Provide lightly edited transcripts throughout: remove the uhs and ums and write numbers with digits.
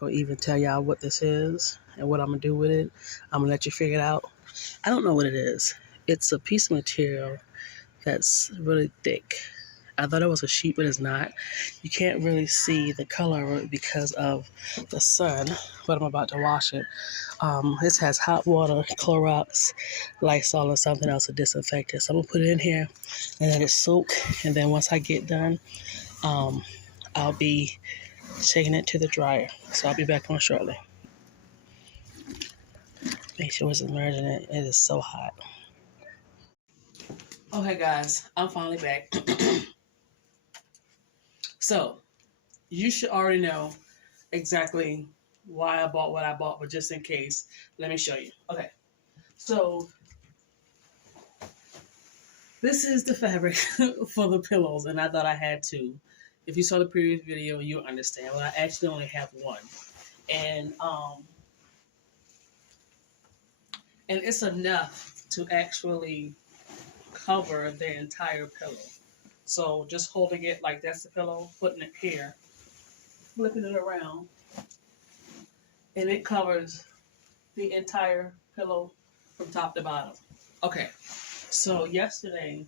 I'm gonna even tell y'all what this is and what I'm gonna do with it. I'm gonna let you figure it out. I don't know what it is. It's a piece of material that's really thick. I thought it was a sheet, but it's not. You can't really see the color of it because of the sun, but I'm about to wash it. This has hot water, Clorox, Lysol, and something else to disinfect it. So I'm gonna put it in here and let it soak. And then once I get done, I'll be taking it to the dryer. So I'll be back on shortly. Make sure it's immersing it. It is so hot. Okay, guys, I'm finally back. So you should already know exactly why I bought what I bought, but just in case, let me show you. Okay, so this is the fabric for the pillows, and I thought I had two. If you saw the previous video, you'll understand. Well, I actually only have one, and it's enough to actually cover the entire pillow. So just holding it like that's the pillow, putting it here, flipping it around, and it covers the entire pillow from top to bottom. Okay, so yesterday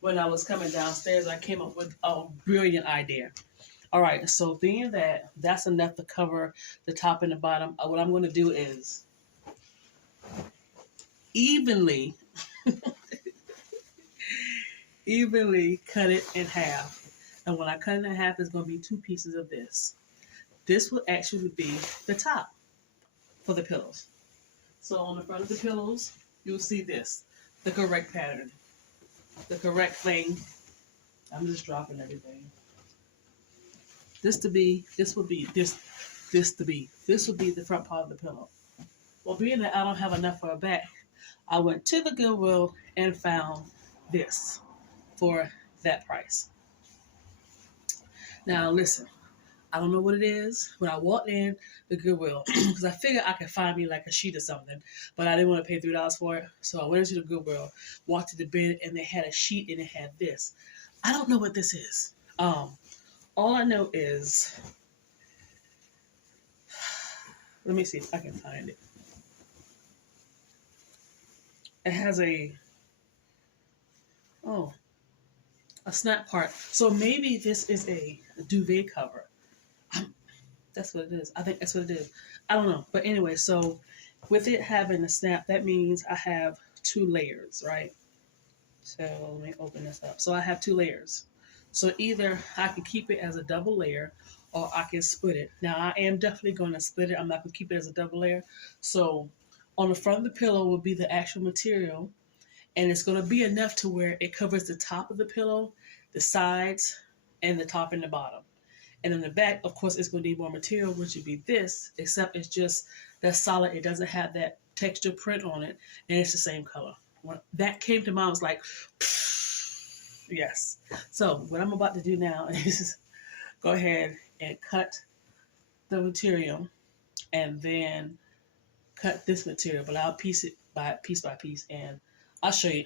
when I was coming downstairs, I came up with a brilliant idea. All right, so being that that's enough to cover the top and the bottom, what I'm going to do is evenly cut it in half. And when I cut it in half, it's going to be two pieces of this. This will actually be the top for the pillows. So on the front of the pillows, you'll see this, the correct pattern, the correct thing. I'm just dropping everything. This would be the front part of the pillow. Well, being that I don't have enough for a back, I went to the Goodwill and found this for that price. Now listen, I don't know what it is. When I walked in the Goodwill, because I figured I could find me like a sheet or something, but I didn't want to pay $3 for it. So I went into the Goodwill, walked to the bin, and they had a sheet and it had this. I don't know what this is. All I know is, let me see if I can find it. It has a snap part. So maybe this is a duvet cover. That's what it is. I think that's what it is. I don't know. But anyway, so with it having a snap, that means I have two layers, right? So let me open this up. So I have two layers. So either I can keep it as a double layer or I can split it. Now I am definitely going to split it. I'm not going to keep it as a double layer. So on the front of the pillow will be the actual material, and it's going to be enough to where it covers the top of the pillow, the sides, and the top and the bottom. And in the back, of course, it's going to need more material, which would be this, except it's just that solid. It doesn't have that texture print on it, and it's the same color. When that came to mind, I was like, yes. So what I'm about to do now is go ahead and cut the material and then cut this material, but I'll piece it by piece, and I'll show you.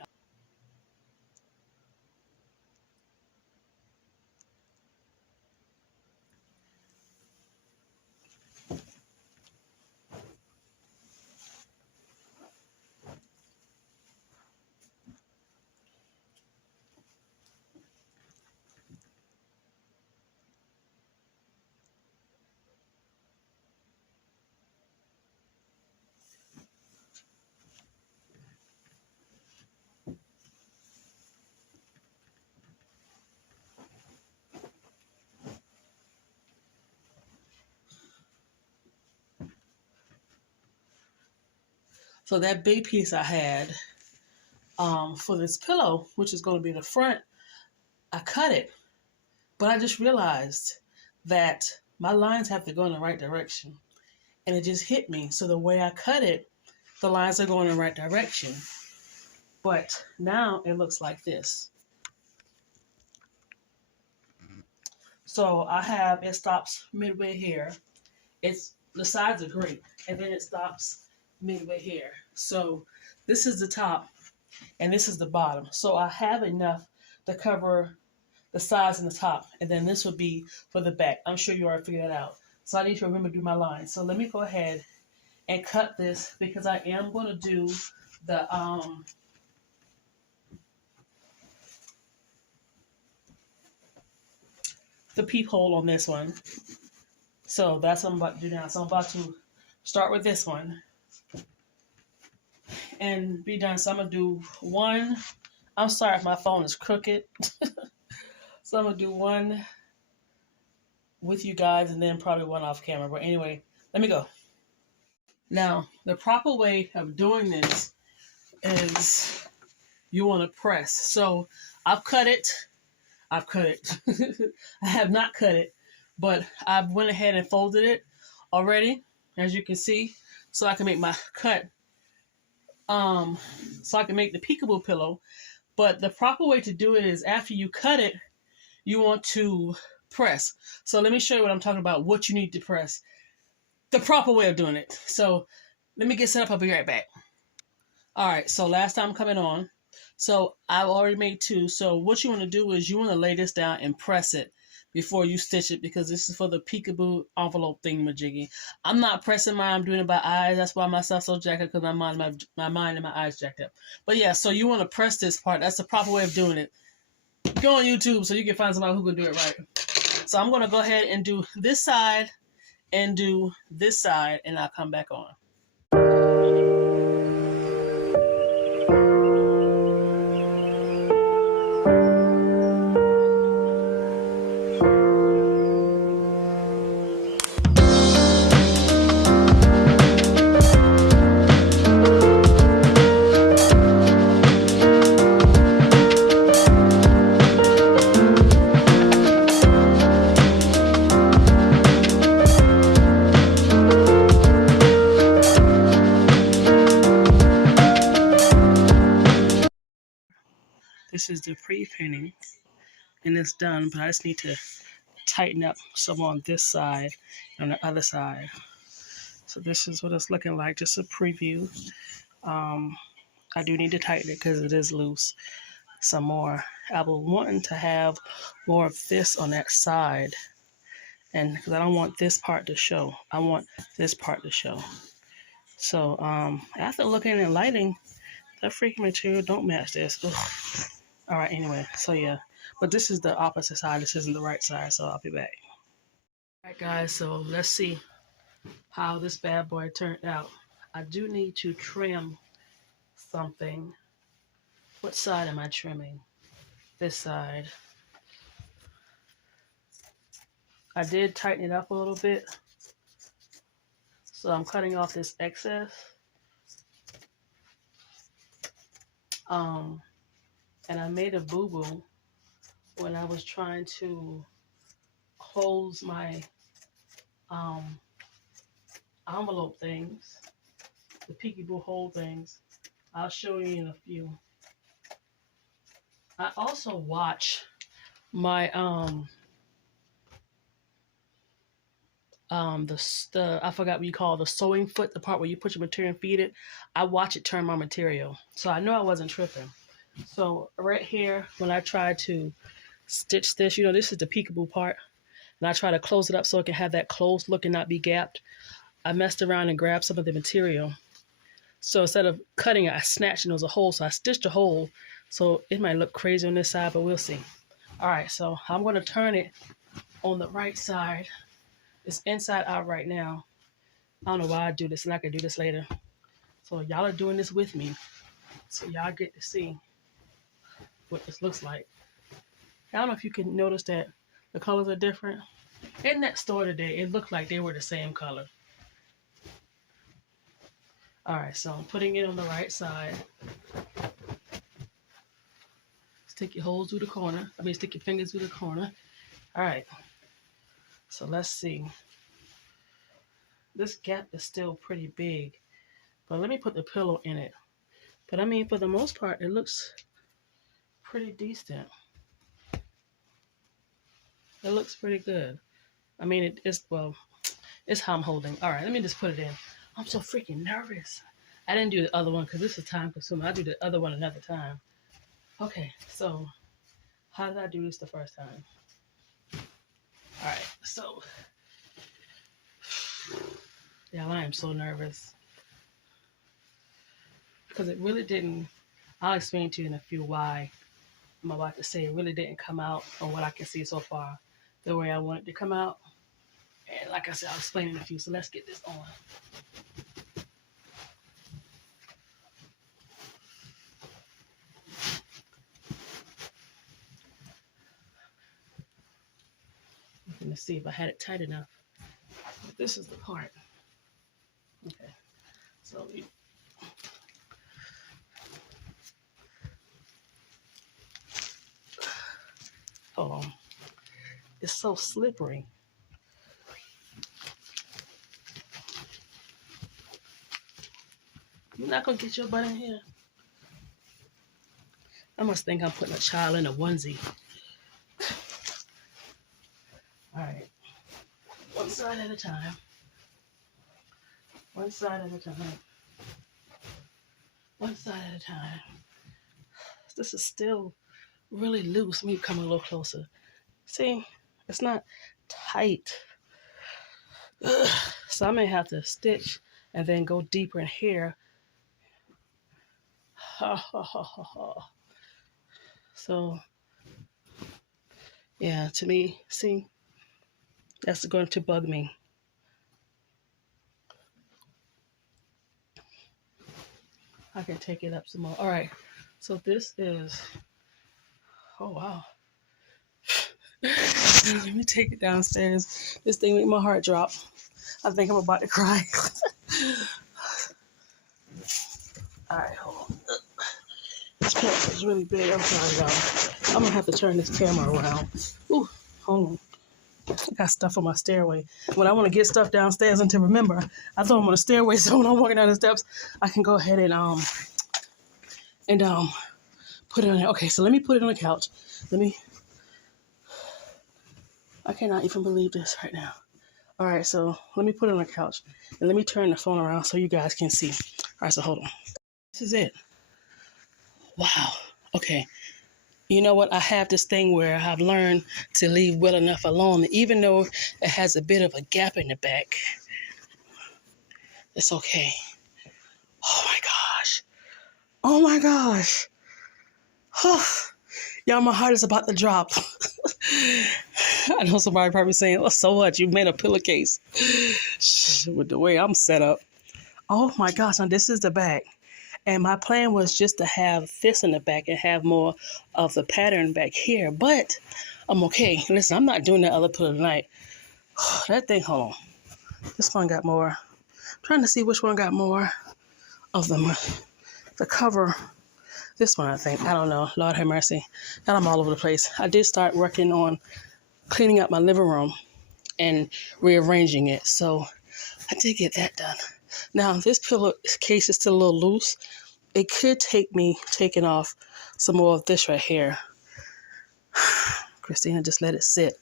So that big piece I had for this pillow, which is going to be the front, I cut it, but I just realized that my lines have to go in the right direction, and it just hit me. So the way I cut it, the lines are going in the right direction, but now it looks like this. So I have, it stops midway here. It's, the sides are great, and then it stops midway here. So this is the top and this is the bottom. So I have enough to cover the sides and the top, and then this would be for the back. I'm sure you already figured that out. So I need to remember to do my lines. So let me go ahead and cut this because I am going to do the peephole on this one. So that's what I'm about to do now. So I'm about to start with this one and be done. So I'm going to do one. I'm sorry if my phone is crooked. So I'm going to do one with you guys and then probably one off camera. But anyway, let me go. Now, the proper way of doing this is you want to press. So I've cut it. I have not cut it, but I went ahead and folded it already, as you can see, so I can make my cut. So I can make the peekaboo pillow. But the proper way to do it is after you cut it, you want to press. So let me show you what I'm talking about, what you need to press. The proper way of doing it. So let me get set up. I'll be right back. All right, so last time coming on. So I've already made two. So what you want to do is you want to lay this down and press it before you stitch it, because this is for the peekaboo envelope thingamajiggy. I'm not pressing mine. I'm doing it by eyes. That's why my stuff's so jacked up, because my mind and my eyes jacked up. But yeah, so you want to press this part. That's the proper way of doing it. Go on YouTube so you can find somebody who can do it right. So I'm going to go ahead and do this side and do this side, and I'll come back on. This is the pre-pinning, and it's done, but I just need to tighten up some on this side and on the other side. So this is what it's looking like, just a preview. I do need to tighten it because it is loose some more. I was wanting to have more of this on that side, and because I don't want this part to show, I want this part to show. So after looking at lighting, that freaking material don't match this. Ugh. All right, anyway, so yeah, but this is the opposite side. This isn't the right side, so I'll be back. All right, guys, so let's see how this bad boy turned out. I do need to trim something. What side am I trimming? This side. I did tighten it up a little bit, so I'm cutting off this excess. And I made a boo-boo when I was trying to close my envelope things, the peekaboo hole things. I'll show you in a few. I also watch my I forgot what you call it, the sewing foot, the part where you put your material and feed it. I watch it turn my material, so I know I wasn't tripping. So right here, when I try to stitch this, you know, this is the peekaboo part, and I try to close it up so it can have that closed look and not be gapped. I messed around and grabbed some of the material. So instead of cutting it, I snatched and there was a hole, so I stitched a hole. So it might look crazy on this side, but we'll see. All right, so I'm going to turn it on the right side. It's inside out right now. I don't know why I do this, and I can do this later. So y'all are doing this with me, so y'all get to see what this looks like. I don't know if you can notice that the colors are different. In that store today, it looked like they were the same color. All right, so I'm putting it on the right side. Stick your holes through the corner. Stick your fingers through the corner. All right, so let's see. This gap is still pretty big, but let me put the pillow in it. But I mean, for the most part, it looks pretty decent. It looks pretty good. I mean, it's how I'm holding. All right, let me just put it in. I'm so freaking nervous. I didn't do the other one because this is time consuming. I'll do the other one another time. Okay, so How did I do this the first time? All right, so yeah, I am so nervous because it really didn't. I'll explain to you in a few why I'm about to say it really didn't come out on what I can see so far the way I want it to come out. And like I said, I'll explain in a few. So let's get this on. I'm gonna see if I had it tight enough. This is the part. Okay, so hold on. It's so slippery. You're not gonna get your butt in here. I must think I'm putting a child in a onesie. All right, one side at a time. One side at a time. One side at a time. This is still really loose. Let me come a little closer. See, it's not tight. Ugh. So I may have to stitch and then go deeper in here. So, yeah, to me, see, that's going to bug me. I can take it up some more. All right, so this is, oh wow. Let me take it downstairs. This thing made my heart drop. I think I'm about to cry. All right, hold on. This pencil is really big. I'm sorry, y'all. I'm gonna have to turn this camera around. Ooh, hold on. I got stuff on my stairway. When I want to get stuff downstairs and to remember, I throw them on the stairway so when I'm walking down the steps, I can go ahead and put it on there. Okay, so let me put it on the couch. I cannot even believe this right now. All right, so let me put it on the couch and let me turn the phone around so you guys can see. All right, so hold on. This is it. Wow. Okay. You know what? I have this thing where I've learned to leave well enough alone, even though it has a bit of a gap in the back. It's okay. Oh my gosh. Oh my gosh. Oh, y'all, my heart is about to drop. I know somebody probably saying, oh, so what? You made a pillowcase with the way I'm set up. Oh my gosh. Now this is the back. And my plan was just to have this in the back and have more of the pattern back here. But I'm okay. Listen, I'm not doing that other pillow tonight. That thing, hold on. This one got more. I'm trying to see which one got more of them. The cover. This one, I think. I don't know. Lord have mercy. Got them all over the place. I did start working on cleaning up my living room and rearranging it. So I did get that done. Now, this pillowcase is still a little loose. It could take me taking off some more of this right here. Christina, just let it sit.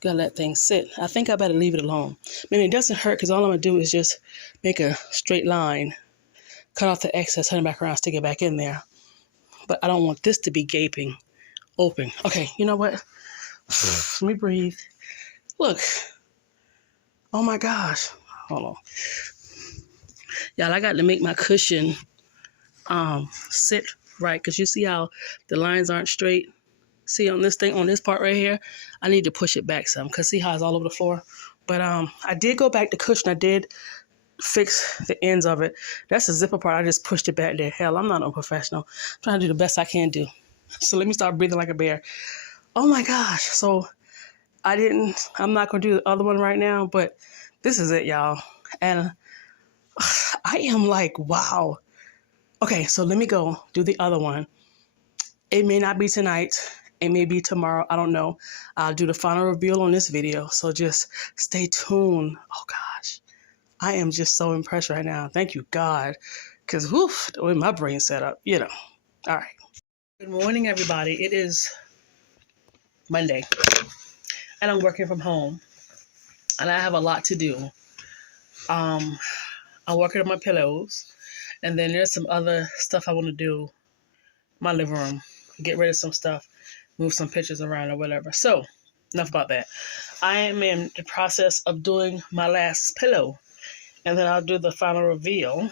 Gotta let things sit. I think I better leave it alone. I mean, it doesn't hurt because all I'm gonna do is just make a straight line, cut off the excess, turn it back around, stick it back in there. But I don't want this to be gaping open. Okay, you know what? Let me breathe. Look. Oh my gosh. Hold on. Y'all, I got to make my cushion sit right because you see how the lines aren't straight. See on this thing, on this part right here, I need to push it back some because see how it's all over the floor. But I did go back to cushion. I did fix the ends of it. That's the zipper part. I just pushed it back there. Hell, I'm not a professional. I'm trying to do the best I can do. So let me start breathing like a bear. Oh my gosh. So I'm not going to do the other one right now, but this is it, y'all. And I am like, wow. Okay, so let me go do the other one. It may not be tonight. It may be tomorrow. I don't know. I'll do the final reveal on this video. So just stay tuned. Oh gosh. I am just so impressed right now. Thank you, God. Because woof, the way my brain's set up, you know. All right. Good morning, everybody. It is Monday. And I'm working from home. And I have a lot to do. I'm working on my pillows. And then there's some other stuff I want to do in my living room. Get rid of some stuff. move some pictures around or whatever. So, enough about that. I am in the process of doing my last pillow, and then I'll do the final reveal.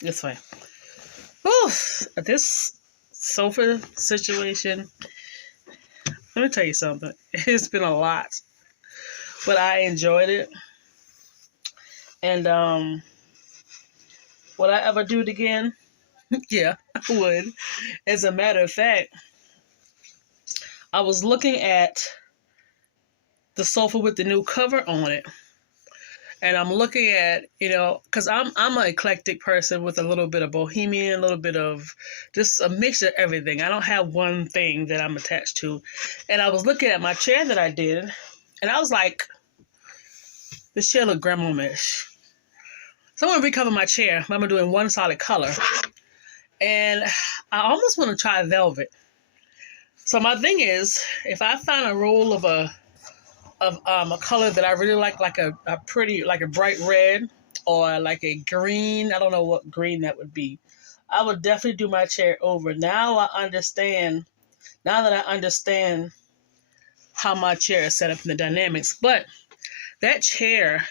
This way. Oof, this sofa situation, let me tell you something. It's been a lot, but I enjoyed it. And would I ever do it again? Yeah, I would. As a matter of fact, I was looking at the sofa with the new cover on it. And I'm looking at, because I'm an eclectic person with a little bit of bohemian, a little bit of just a mixture of everything. I don't have one thing that I'm attached to. And I was looking at my chair that I did, and I was like, this chair look grandma-ish. So I'm going to recover my chair. I'm doing one solid color. And I almost want to try velvet. So my thing is, if I find a roll of a color that I really like a pretty, like a bright red or like a green, I don't know what green that would be, I would definitely do my chair over. Now that I understand how my chair is set up in the dynamics. But that chair,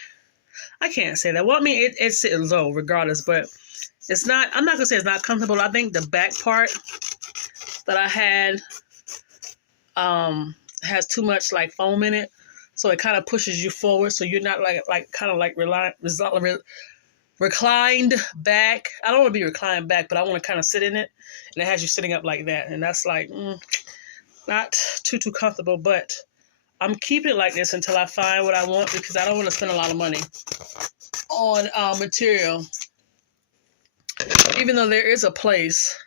I can't say that. Well, I mean, it's sitting low regardless, but it's not, I'm not going to say it's not comfortable. I think the back part that I had has too much like foam in it. So it kind of pushes you forward. So you're not reclined back. I don't want to be reclined back, but I want to kind of sit in it. And it has you sitting up like that. And that's like, not too comfortable, but I'm keeping it like this until I find what I want, because I don't want to spend a lot of money on material. Even though there is a place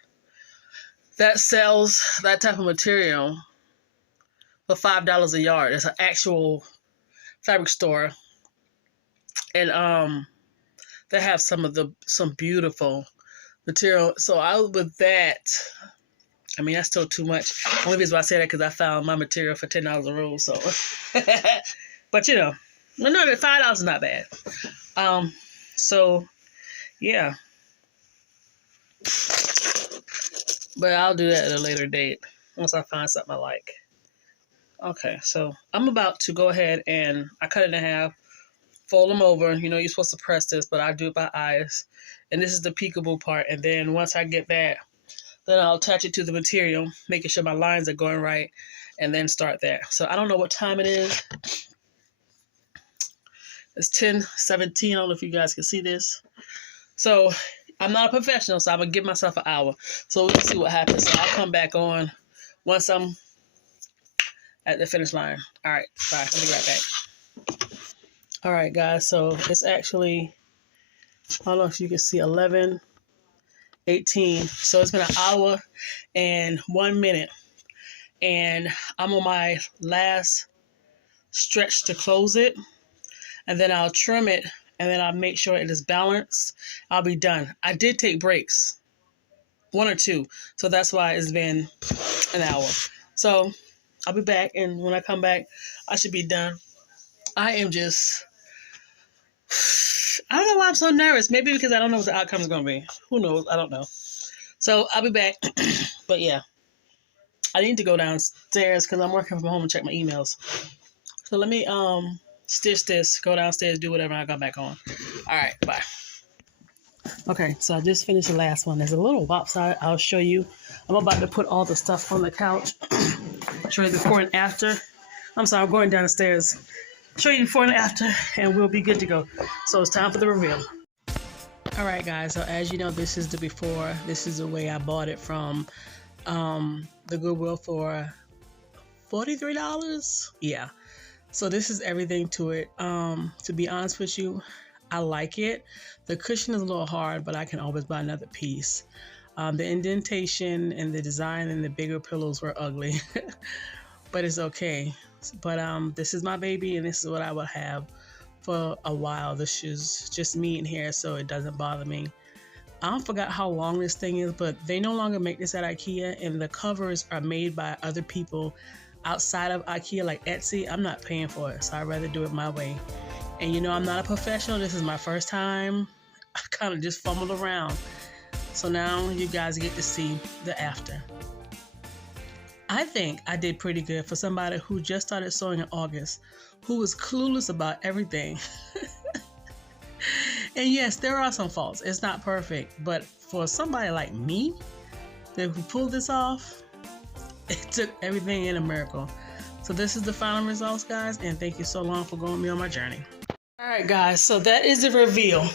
that sells that type of material for $5 a yard. It's an actual fabric store. And they have some beautiful material. So with that, I mean, that's still too much. Only reason why I say that because I found my material for $10 a roll. So, but no, $5 is not bad. So yeah, but I'll do that at a later date once I find something I like. Okay, so I'm about to go ahead and I cut it in half, fold them over. You're supposed to press this, but I do it by eyes. And this is the peekaboo part. And then once I get that, then I'll attach it to the material, making sure my lines are going right, and then start that. So I don't know what time it is. It's 10:17. I don't know if you guys can see this. So I'm not a professional, so I'm going to give myself an hour. So we'll see what happens. So I'll come back on once I'm at the finish line. All right, bye. I'll be right back. All right, guys. So it's actually, I don't know if you can see, 11:18. So it's been an hour and 1 minute, and I'm on my last stretch to close it, and then I'll trim it, and then I'll make sure it is balanced. I'll be done. I did take breaks, 1 or 2, so that's why it's been an hour. So I'll be back, and when I come back, I should be done. I am just, I don't know why I'm so nervous. Maybe because I don't know what the outcome is going to be. Who knows? I don't know. So I'll be back. But yeah, I need to go downstairs because I'm working from home and check my emails. So let me stitch this, go downstairs, do whatever, and I'll come back on. All right, bye. Okay, so I just finished the last one. There's a little lopsided. I'll show you. I'm about to put all the stuff on the couch. Show you the before and after. I'm sorry, I'm going down the stairs. Show you before and after, and we'll be good to go. So it's time for the reveal. All right, guys. So as you know, this is the before. This is the way I bought it from the Goodwill for $43. Yeah. So this is everything to it. To be honest with you, I like it. The cushion is a little hard, but I can always buy another piece. The indentation and the design and the bigger pillows were ugly, but it's okay. But this is my baby, and this is what I will have for a while. This is just me in here, so it doesn't bother me. I forgot how long this thing is, but they no longer make this at IKEA, and the covers are made by other people outside of IKEA, like Etsy. I'm not paying for it, so I'd rather do it my way. And I'm not a professional. This is my first time. I kind of just fumbled around. So now you guys get to see the after. I think I did pretty good for somebody who just started sewing in August, who was clueless about everything. And yes, there are some faults. It's not perfect, but for somebody like me that who pulled this off, it took everything in a miracle. So this is the final results, guys, and thank you so long for going with me on my journey. All right, guys, so that is the reveal.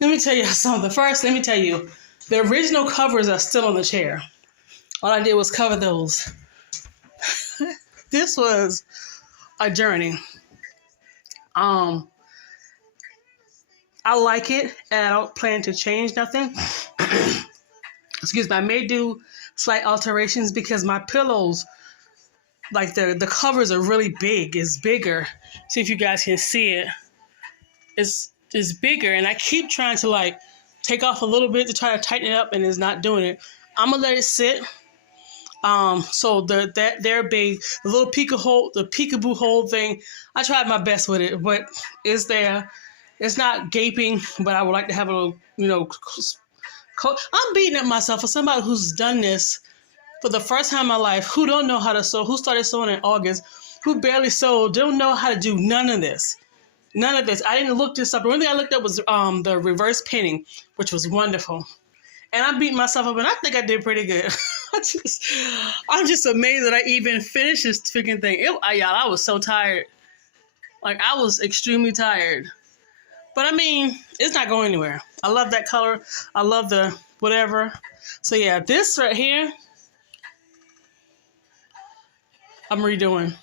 Let me tell you something. First, let me tell you, the original covers are still on the chair. All I did was cover those. This was a journey. I like it, and I don't plan to change nothing. Excuse me. I may do slight alterations because my pillows, like the covers are really big. It's bigger. See if you guys can see it. It's bigger, and I keep trying to like take off a little bit to try to tighten it up, and it's not doing it. I'm gonna let it sit. So they're big. The little peekaboo hole thing. I tried my best with it, but it's there. It's not gaping, but I would like to have a little, I'm beating up myself for somebody who's done this for the first time in my life, who don't know how to sew, who started sewing in August, who barely sewed, don't know how to do none of this. None of this. I didn't look this up. The only thing I looked at was the reverse pinning, which was wonderful. And I'm beating myself up, and I think I did pretty good. I'm just amazed that I even finished this freaking thing. Y'all, I was so tired. Like, I was extremely tired. But, I mean, it's not going anywhere. I love that color. I love the whatever. So, yeah, this right here, I'm redoing.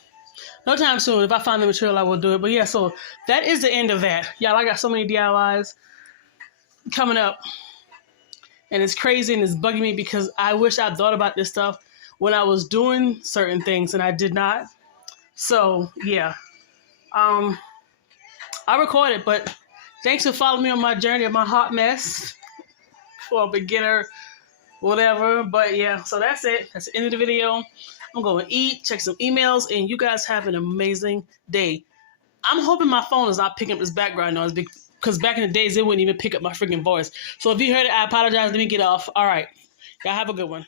No time soon. If I find the material, I will do it. But, yeah, so that is the end of that. Y'all, I got so many DIYs coming up. And it's crazy and it's bugging me because I wish I thought about this stuff when I was doing certain things and I did not. So, yeah. I recorded, but thanks for following me on my journey of my hot mess for a beginner, whatever. But, yeah, so that's it. That's the end of the video. I'm going to eat, check some emails, and you guys have an amazing day. I'm hoping my phone is not picking up this background noise because back in the days, it wouldn't even pick up my freaking voice. So if you heard it, I apologize. Let me get off. All right. Y'all have a good one.